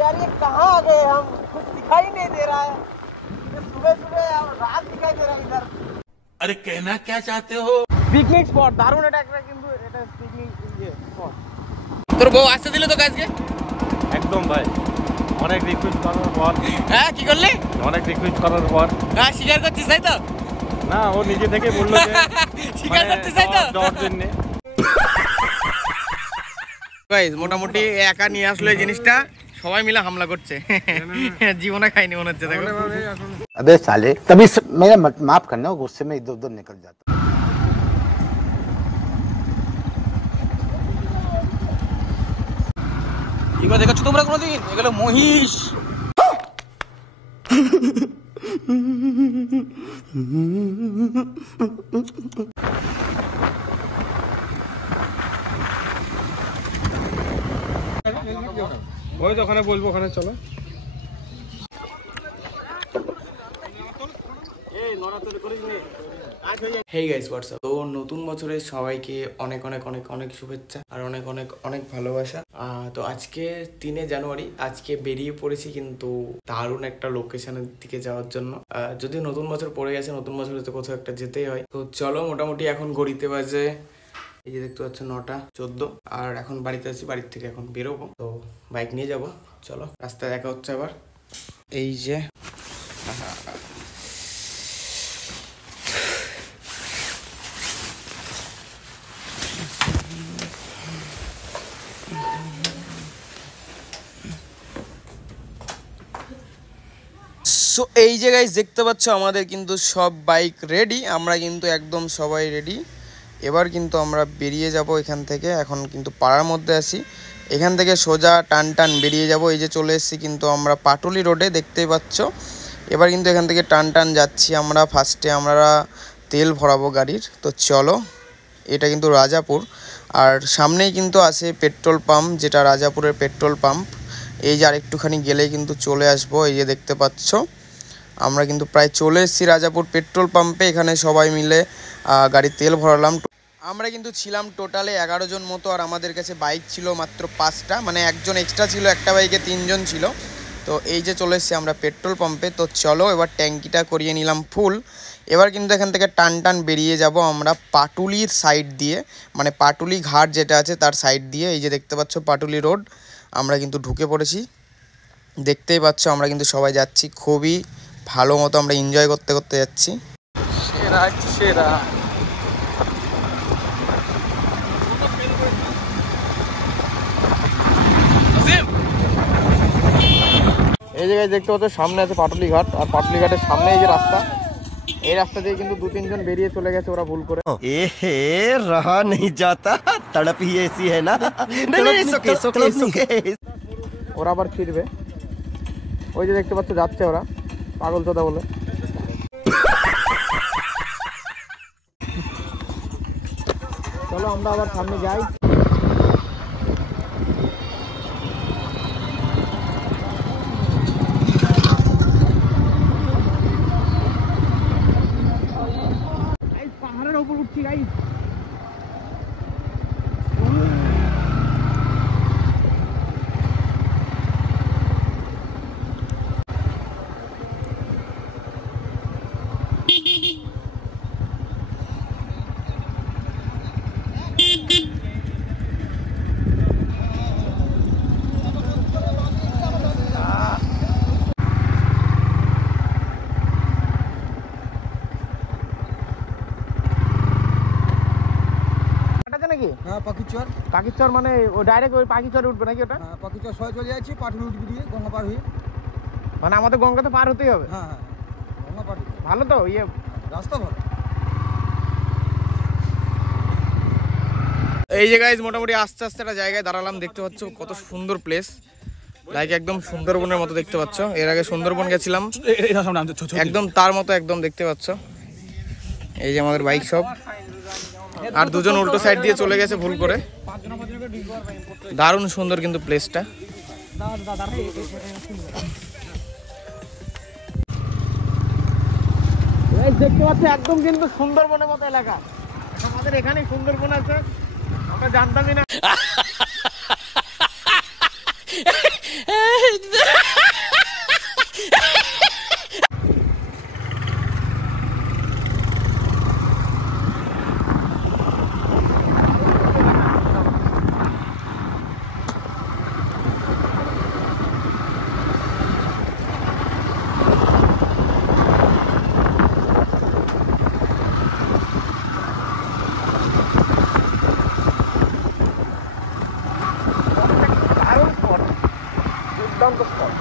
यार ये कहाँ आ गए हम, कुछ दिखाई नहीं दे रहा है। सुबह सुबह रात दिखाई दे रहा है इधर। अरे कहना क्या चाहते हो? পিকনিক স্পট, দারুণ এটা একটা, কিন্তু এটা পিকনিক স্পট। তোর বউ আসতে দিল তো আজকে? একদম ভাই, অনেক রিকোয়েস্ট করার পর। হ্যাঁ কি করলি? অনেক রিকোয়েস্ট করার পর। হ্যাঁ স্বীকার করছিস তাই তো? না, ও নিজে থেকে বললো যে স্বীকার করছিস তাই তো? যাওয়ার জন্য। গাইস মোটামুটি একা নিয়ে আসলো এই জিনিসটা, সবাই মিলে হামলা করছে। জীবনে খাইনি মনে হচ্ছে দেখো। अबे साले तभी मेरा माफ करना, गुस्से में इधर उधर निकल जाता। এগুলো দেখছো তোমরা কোনোদিন? এগুলো মহিষ। ওই তো ওখানে বলবো, ওখানে চলো। Hey guys WhatsApp. তো নতুন বছরের সবাইকে অনেক অনেক অনেক অনেক শুভেচ্ছা আর অনেক অনেক অনেক ভালোবাসা। তো আজকে 3 জানুয়ারি, আজকে বেরিয়ে পড়েছি কিন্তু দারুণ একটা লোকেশনের দিকে যাওয়ার জন্য। যদি নতুন বছর পড়ে গেছে, নতুন বছরে তো কোথাও একটা যেতেই হয়। তো চলো, মোটামুটি এখন ঘড়িতে বাজে, এই যে দেখতে পাচ্ছ 9:14, আর এখন বাড়িতে আছি, বাড়ির থেকে এখন বেরোবো। তো বাইক নিয়ে যাব, চলো রাস্তায় দেখা হচ্ছে আবার। এই যে সো এই জায়গায় দেখতে পাচ্ছ আমাদের কিন্তু সব বাইক রেডি, আমরা কিন্তু একদম সবাই রেডি। এবার কিন্তু আমরা বেরিয়ে যাব এখান থেকে। এখন কিন্তু পাড়ার মধ্যে আছি, এখান থেকে সোজা টান টান বেরিয়ে যাব। এই যে চলে এসেছি কিন্তু আমরা পাটুলি রোডে, দেখতেই পাচ্ছ। এবার কিন্তু এখান থেকে টান টান যাচ্ছি আমরা। ফার্স্টে আমরা তেল ভরাবো গাড়ির। তো চলো, এটা কিন্তু রাজাপুর, আর সামনেই কিন্তু আছে পেট্রোল পাম্প, যেটা রাজাপুরের পেট্রোল পাম্প। এই যে আর একটুখানি গেলেই কিন্তু চলে আসবো। এই যে দেখতে পাচ্ছ আমরা কিন্তু প্রায় চলে এসেছি রাজাপুর পেট্রোল পাম্পে। এখানে সবাই মিলে গাড়ির তেল ভরালাম। আমরা কিন্তু ছিলাম টোটালে 11 জন মতো, আর আমাদের কাছে বাইক ছিল মাত্র 5টা, মানে একজন এক্সট্রা ছিল, একটা বাইকে 3 জন ছিল। তো এই যে চলে এসেছি আমরা পেট্রোল পাম্পে। তো চলো এবার ট্যাঙ্কিটা করিয়ে নিলাম ফুল। এবার কিন্তু এখান থেকে টান টান বেরিয়ে যাব আমরা পাটুলির সাইড দিয়ে, মানে পাটুলি ঘাট যেটা আছে তার সাইড দিয়ে। এই যে দেখতে পাচ্ছ পাটুলি রোড, আমরা কিন্তু ঢুকে পড়েছি, দেখতেই পাচ্ছ। আমরা কিন্তু সবাই যাচ্ছি, খুবই ভালো মতো আমরা এনজয় করতে করতে যাচ্ছি। সেরা সেরা। এই জায়গায় দেখতে পাচ্ছ সামনে আছে পাটুলি ঘাট, আর পাটুলি ঘাটের সামনে এই যে রাস্তা, এই রাস্তা দিয়ে কিন্তু 2-3 জন বেরিয়ে চলে গেছে ওরা ভুল করে। रहा नहीं जाता, तड़प ही ऐसी है ना। ওরা আবার ফিরবে। ওই যে দেখতে পাচ্ছ যাচ্ছে ওরা, পাগল চোদা বলে। চলো আমরা আবার সামনে যাই। পাহাড়ের উপর উঠছি গাইস। হ্যাঁ পাখিচর। পাখিচর মানে ও ডাইরেক্ট ওই পাখিচরে উঠবে নাকি ওটা? হ্যাঁ পাখিচর সবাই চলে যাচ্ছি, পাটুলি উঠবি দিয়ে গঙ্গা পার হয়ে। মানে আমাদের গঙ্গা তো পার হতেই হবে। হ্যাঁ হ্যাঁ গঙ্গা পার হয়ে। ভালো তো ইয়ে রাস্তা ভালো। এই জায়গায় মোটামুটি আস্তে আস্তে একটা জায়গায় দাঁড়ালাম, দেখতে পাচ্ছ কত সুন্দর প্লেস, লাইক একদম সুন্দরবনের মতো দেখতে পাচ্ছ। এর আগে সুন্দরবন গেছিলাম, একদম তার মতো একদম দেখতে পাচ্ছ। এই যে আমাদের বাইক সব, আর 2 জন উল্টো সাইড দিয়ে চলে গেছে ভুল করে। দারুণ সুন্দর কিন্তু প্লেসটা। দেখতে পাচ্ছি একদম কিন্তু সুন্দরবনের মতো এলাকা। আমাদের এখানে সুন্দরবন আছে, আমরা জানতামই না। দুর্দান্ত স্পট।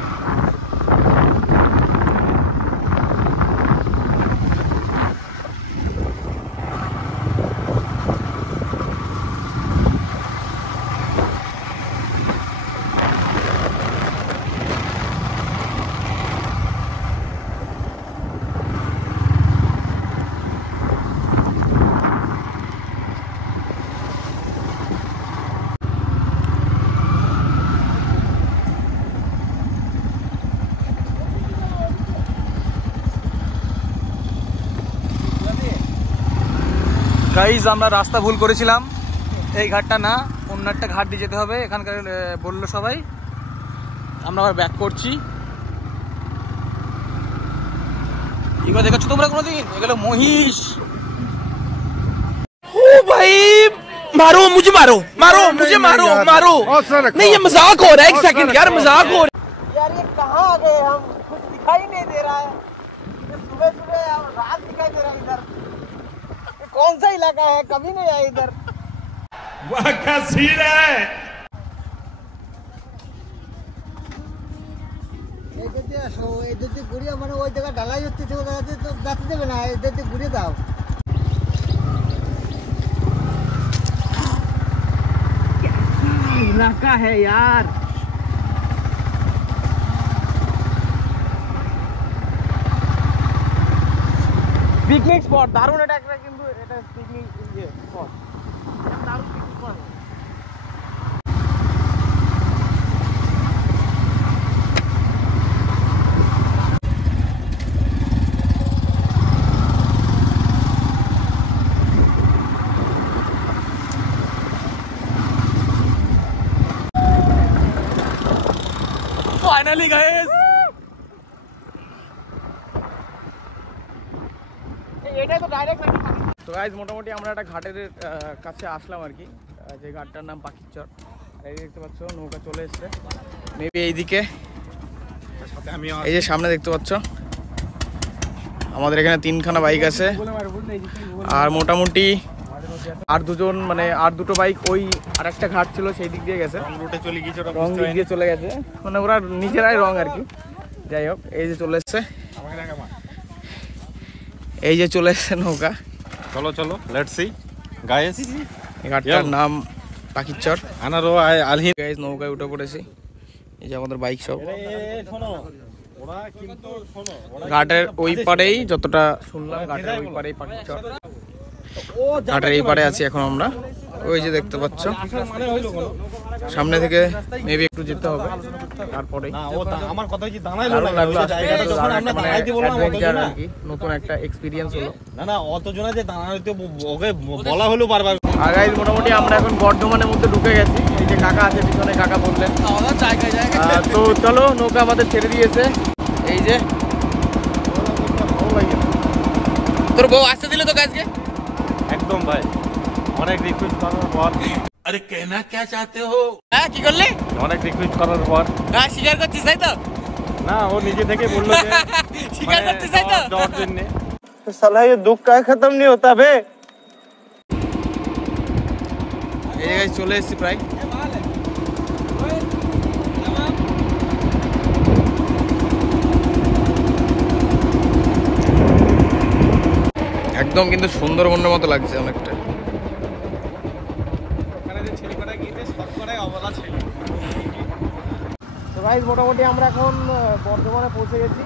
গাইজ আমরা রাস্তা ভুল করেছিলাম, এই ঘাটটা না অন্য একটা ঘাট দিয়ে যেতে হবে, এখানকার বললো সবাই। আমরা আবার ব্যাক করছি। এগুলো দেখেছো তোমরা কোনোদিন? এগুলো মহিষ। ओ भाई मारो मुझे, मारो मारो मुझे, मारो मारो। नहीं ये मजाक हो रहा है, एक सेकंड यार, मजाक हो रहा है। यार ये कहाँ आ गए हम? कुछ दिखाई नहीं दे रहा है। ये सुबह सुबह रात दिखाई दे रहा है इधर। ये कौन सा इलाका है? कभी नहीं आया इधर। वाह क्या सीन है। ঘুরিয়ে মানে ওই জায়গা ঢালাই হচ্ছে, তো যাতে দেবে না, এদের ঘুরিয়ে দাও। इलाका है यार। পিকনিক স্পট দারুণ, এটা একটা কিন্তু এটা পিকনিক স্পট, দারুণ পিকনিক স্পট। ফাইনালি গাইস, এটাই তো ডাইরেক্ট নাকি? তো গাইজ মোটামুটি আমরা একটা ঘাটের কাছে আসলাম আর কি, যে ঘাটটার নাম পাখিরচর। এই দেখতে পাচ্ছ নৌকা চলে এসছে মেবি এইদিকে, এই যে সামনে দেখতে পাচ্ছ আমাদের এখানে 3খানা বাইক আছে, আর মোটামুটি আর দুজন মানে আর দুটো বাইক ওই আর একটা ঘাট ছিল সেই দিক দিয়ে গেছে, রং দিক দিয়ে চলে গেছে, মানে ওরা নিজেরাই রং আর কি। যাই হোক, এই যে চলে এসছে, এই যে চলে এসছে নৌকা। চলো চলো লেটস সি গাইস। এই ঘাটটার নাম পাখিরচর। আনারো আলহিন গাইস নৌকায় উঠে পড়েছি, এই যে আমাদের বাইক সব। ঘাটের ওই পারেই যতটা শুনলাম, ঘাটের ওই পারেই পাখিরচর, ঘাটের এই পারে আছি এখন আমরা। ওই যে দেখতে পাচ্ছ সামনে থেকে মেবি একটু যেতে হবে, তারপরে আমার কথা কি নতুন একটা এক্সপিরিয়েন্স হলো। না না অত জনা যে দাঁড়াইতে ওকে বলা হলো বারবার। আর গাইস মোটামুটি আমরা এখন বর্ধমানের মধ্যে ঢুকে গেছি, এই যে কাকা আছে পিছনে, কাকা বললেন তো চলো, নৌকা আমাদের ছেড়ে দিয়েছে। এই যে তোর বউ আসতে দিল তো আজকে? একদম ভাই, অনেক রিকোয়েস্ট করার পর। अरे कहना क्या चाहते हो। হ্যাঁ কি করলে? অনেক রিকোয়েস্ট করার পর। হ্যাঁ স্বীকার করছিস তাই তো? না ও নিজে থেকে বললো যে স্বীকার করছিস তাই তো? যাওয়ার জন্য। साला ये दुख का खत्म नहीं होता बे। এই জায়গায় চলে এসেছি প্রায়। একদম কিন্তু সুন্দরবনের মতো লাগছে অনেকটা। তো গাইস মোটামুটি আমরা এখন বর্ধমানে পৌঁছে গেছি,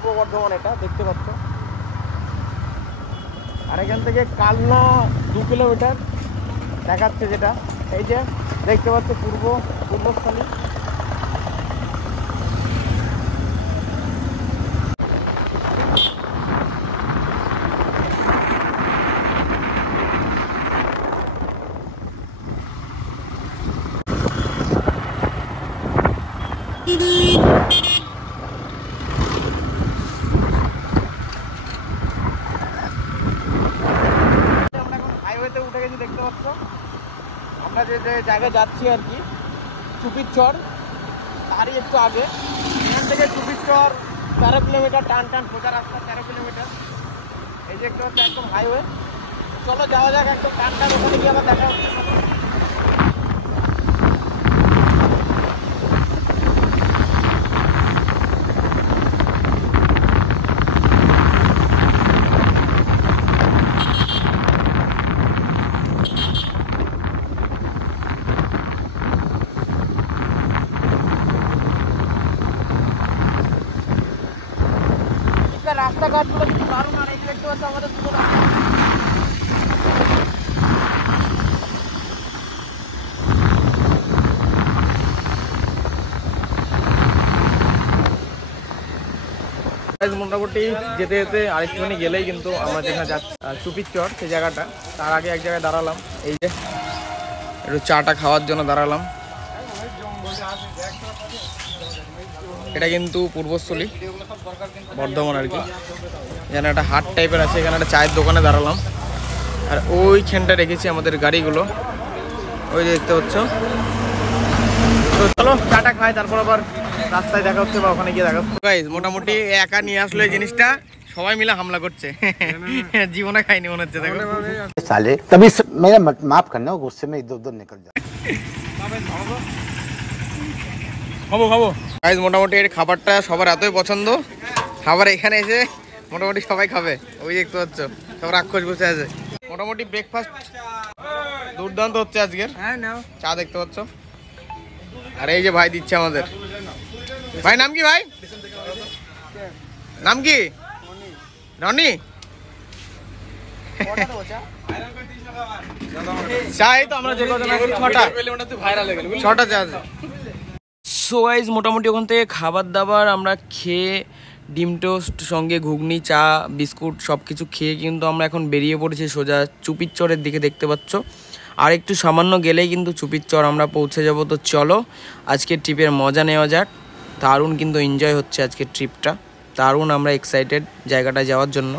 পূর্ব বর্ধমান এটা দেখতে পাচ্ছ। আর এখান থেকে কালনা 2 কিলোমিটার দেখাচ্ছে, যেটা এই যে দেখতে পাচ্ছ পূর্বস্থলী। আমরা যে জায়গায় যাচ্ছি আর কি, চুপিরচর, তারই একটু আগে। এখান থেকে চুপিরচর 13 কিলোমিটার, টান সোজা রাস্তা 13 কিলোমিটার। এই যে একটা হচ্ছে একদম হাইওয়ে। চলো যাওয়া যাক একদম টান ওখানে গিয়ে আবার দেখা হচ্ছে। রাস্তাঘাটগুলো কিন্তু দারুণ। আর এই দেখতে পাচ্ছ আমাদের পুরো রাস্তা। মোটামুটি যেতে যেতে আরেকটুখানি গেলেই কিন্তু আমরা যেখানে যাচ্ছি চুপির চর, সেই জায়গাটা, তার আগে এক জায়গায় দাঁড়ালাম। এই যে একটু চাটা খাওয়ার জন্য দাঁড়ালাম। এটা কিন্তু পূর্বস্থলী বর্ধমান আর কি। এখানে একটা হাট টাইপের আছে, এখানে একটা চায়ের দোকানে দাঁড়ালাম। আর ওইখানটা রেখেছি আমাদের গাড়িগুলো, ওই যে দেখতে পাচ্ছ। তো চলো চাটা খাই, তারপর আবার রাস্তায় দেখা হচ্ছে বা ওখানে গিয়ে দেখা হচ্ছে। গাইস মোটামুটি একা নিয়ে আসলো এই জিনিসটা, সবাই মিলে হামলা করছে। জীবনে খাইনি মনে হচ্ছে। দেখো साले तभी मेरा माफ करना, गुस्से में इधर उधर निकल जाए। খাবো খাবো গাইস। মোটামুটি এর খাবারটা সবার এতই পছন্দ, খাবার এখানে এসে মোটামুটি সবাই খাবে। ওই দেখতে পাচ্ছ সব রাক্ষস বসে আছে। মোটামুটি ব্রেকফাস্ট দুর্দান্ত হচ্ছে আজকের। চা দেখতে পাচ্ছ। আর এই যে ভাই দিচ্ছে আমাদের। ভাই নাম কি? ভাই নাম কি? রনি। চাই তো আমরা যে কজন করি 6টা চা আছে। সো গাইস মোটামুটি ওখান থেকে খাবার দাবার আমরা খেয়ে, ডিম টোস্ট সঙ্গে ঘুগনি, চা, বিস্কুট সব কিছু খেয়ে কিন্তু আমরা এখন বেরিয়ে পড়েছি সোজা চুপির চরের দিকে। দেখতে পাচ্ছ আর একটু সামান্য গেলেই কিন্তু চুপির চর আমরা পৌঁছে যাব। তো চলো আজকের ট্রিপের মজা নেওয়া যাক। দারুণ কিন্তু এনজয় হচ্ছে আজকের ট্রিপটা, দারুণ আমরা এক্সাইটেড জায়গাটায় যাওয়ার জন্য।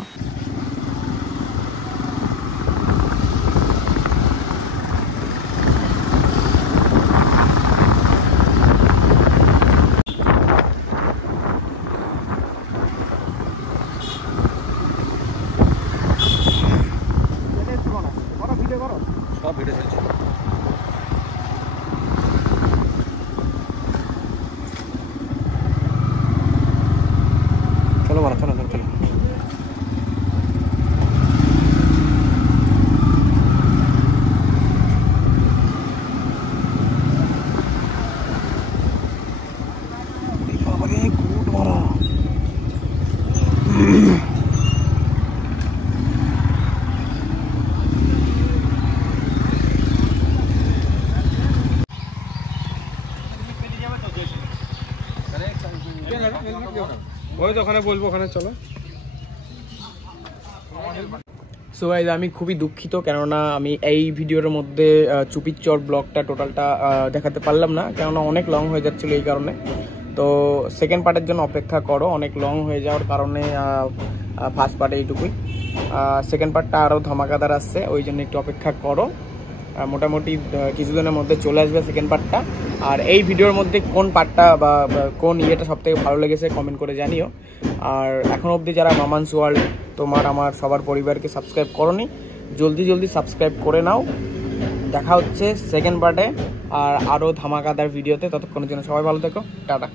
সো গাইস আমি খুবই দুঃখিত, কেননা আমি এই ভিডিওর মধ্যে চুপির চর ব্লগটা টোটালটা দেখাতে পারলাম না, কেননা অনেক লং হয়ে যাচ্ছিল এই কারণে। তো সেকেন্ড পার্টের জন্য অপেক্ষা করো, অনেক লং হয়ে যাওয়ার কারণে ফার্স্ট পার্টে এইটুকুই। সেকেন্ড পার্টটা আরও ধামাকাদার আসছে, ওই জন্য একটু অপেক্ষা করো। মোটামুটি কিছুদিনের মধ্যে চলে আসবে সেকেন্ড পার্টটা। আর এই ভিডিওর মধ্যে কোন পার্টটা বা কোন ইয়েটা সবথেকে ভালো লেগেছে কমেন্ট করে জানিও। আর এখন অবধি যারা মামানস ওয়ার্ল্ড তোমার আমার সবার পরিবারকে সাবস্ক্রাইব করোনি, জলদি সাবস্ক্রাইব করে নাও। দেখা হচ্ছে সেকেন্ড পার্টে আর আরও ধামাকাদার ভিডিওতে। ততক্ষণের জন্য সবাই ভালো থেকো, টাটা।